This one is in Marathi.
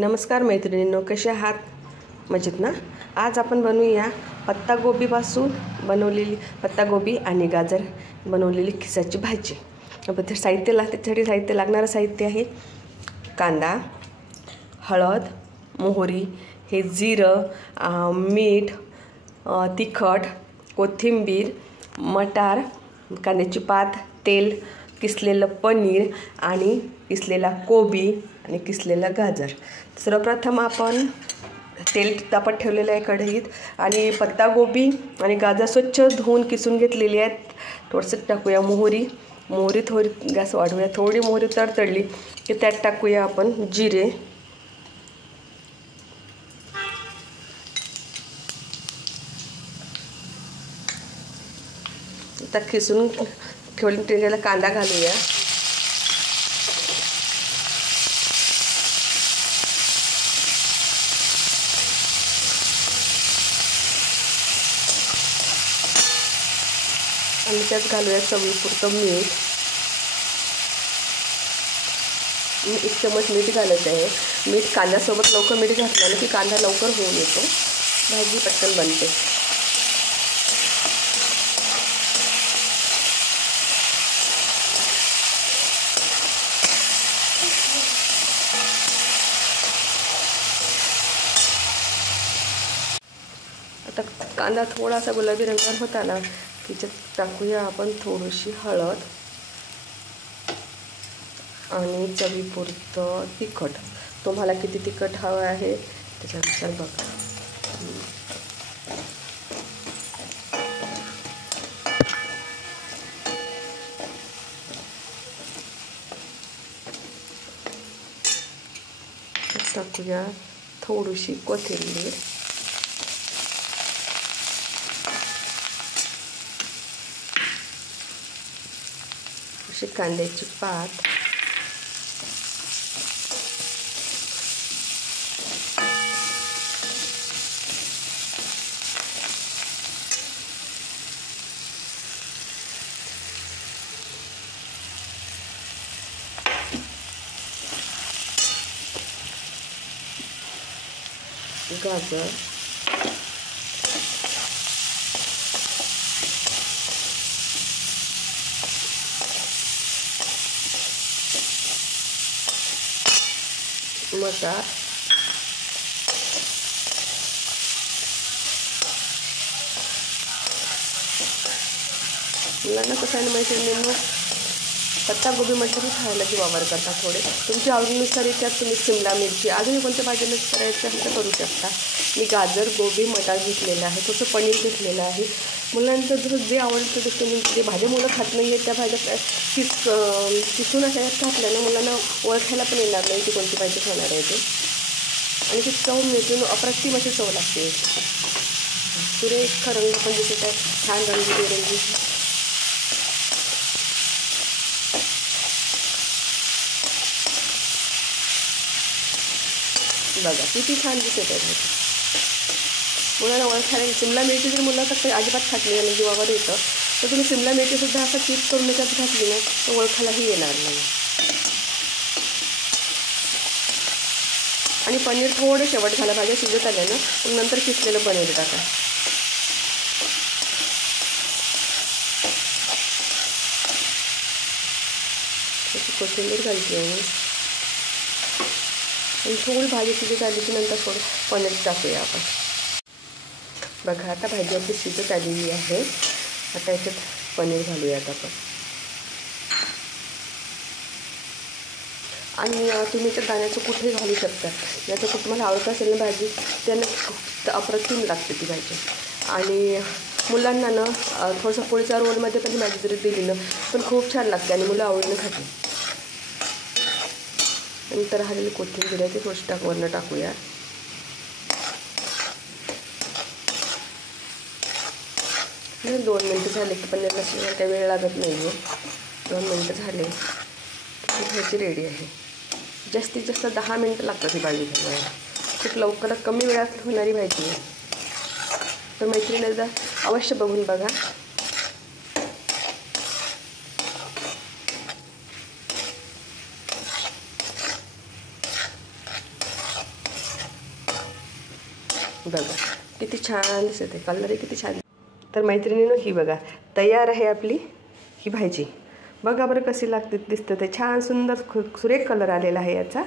नमस्कार मैत्रिणींनो, कसे आहात? मजेत ना? आज आपण बनवूया पत्तागोबीपासून बनवलेली पत्तागोबी आणि गाजर बनवलेली खिसाची भाजी. त्यासाठी साहित्य लागणारं साहित्य आहे कांदा, हळद, मोहरी, हे जिरं, मीठ, तिखट, कोथिंबीर, मटार, कांद्याची पात, तेल, किसलेलं पनीर आणि किसलेला कोबी आणि किसलेलं गाजर. सर्वप्रथम आपण तेल तापत ठेवलेलं आहे कढईत आणि पत्तागोबी आणि गाजर स्वच्छ धुवून किसून घेतलेली आहेत. थोडंसं टाकूया मोहरी थोडी गॅस वाढवूया. थोडी मोहरी तडतडली की त्यात टाकूया आपण जिरे, आता खिसून ठेवलेला कांदा घालूया. आणि त्यात घालूया चवीपुरतं मीठ. मी 1 चमच मीठ घालत आहे. मीठ कांद्यासोबत लवकर मीठ घातलं की कांदा लवकर होऊन येतो, भाजी पटकन बनते. आता कांदा थोडासा गुलाबी रंगावर होता ना, त्याच्यात टाकूया आपण थोडीशी हळद आणि चवीपुरतं तिखट. तुम्हाला किती तिखट हवं आहे त्याच्यानुसार बघा. टाकूया थोडीशी कोथिंबीर, कांद्याची पात, गाजर, मटार, मुलांना कसं आहे मैत्रिणींनो, पत्तागोबी मटर खायला की वापर करता. थोडे तुमच्या आवडीनुसार याच्यात तुम्ही शिमला मिरची अजूनही कोणत्या भाज्या मिक्स करायचं असं करू शकता. मी गाजर, गोबी, मटार घेतलेलं आहे, थोडंसं पनीर घेतलेलं आहे. मुलांचं जसं जे आवडतं तसं तुम्ही जे भाज्या मुलं खात नाही आहेत त्या भाज्या किसून अशा घातल्यानं मुलांना ओळखायला पण येणार नाही की कोणती भाजी खाणार आहे ते. आणि ती चव मिळून अप्रतिम अशी चव लागते. सुरेख रंग पण दिसत आहे, छान रंगीबेरंगी. बघा किती छान दिसत आहे. मुलांना ओळखायला शिमला मिरची जर मुलं काही अजिबात खातली आणि जीवावर येतं तर तुम्ही शिमला मिरचीसुद्धा असं चीप करून त्याच्यात घातली ना तर ओळखायलाही येणार नाही. आणि पनीर थोडं शेवट झालं पाहिजे, शिजत आलं ना मग नंतर किसलेलं पनीर टाका. त्याची कोथिंबीर घालते आहे आणि थोडी भाजी शिजत आली की नंतर थोडं पनीर टाकूया आपण. बघा आता भाजी आपली शिजत आलेली आहे. आता याच्यात पनीर घालूयात आपण. आणि तुम्ही त्या दाण्याचं कुठेही घालू शकता. याचं कुठं तुम्हाला आवडत असेल ना भाजी त्यानं अप्रतिम लागते ती भाजी. आणि मुलांना ना थोडंसं पोळीच्या रोलमध्ये पण भाजी जरी दिली ना पण खूप छान लागते आणि मुलं आवडीनं खाते. नंतर राहिलेली कोथिंबीर आहे ती थोडीशी वरनं टाकूया. आणि 2 मिनटं झाले की पनीरला शिजायला काही वेळ लागत नाही आहे. 2 मिनटं झाले की भाजी रेडी आहे. जास्तीत जास्त 10 मिनटं लागतात ही भाजी बनवायला. खूप लवकर कमी वेळात होणारी भाजी आहे. तर मैत्रिणींना अवश्य बघून बघा. बघा किती छान दिसत आहे, कलरही किती छान. तर मैत्रिणींनो, ही बघा तयार आहे आपली ही भाजी. बघा बरं कशी लागते, दिसतं ते छान सुंदर सुरेख कलर आलेला आहे याचा.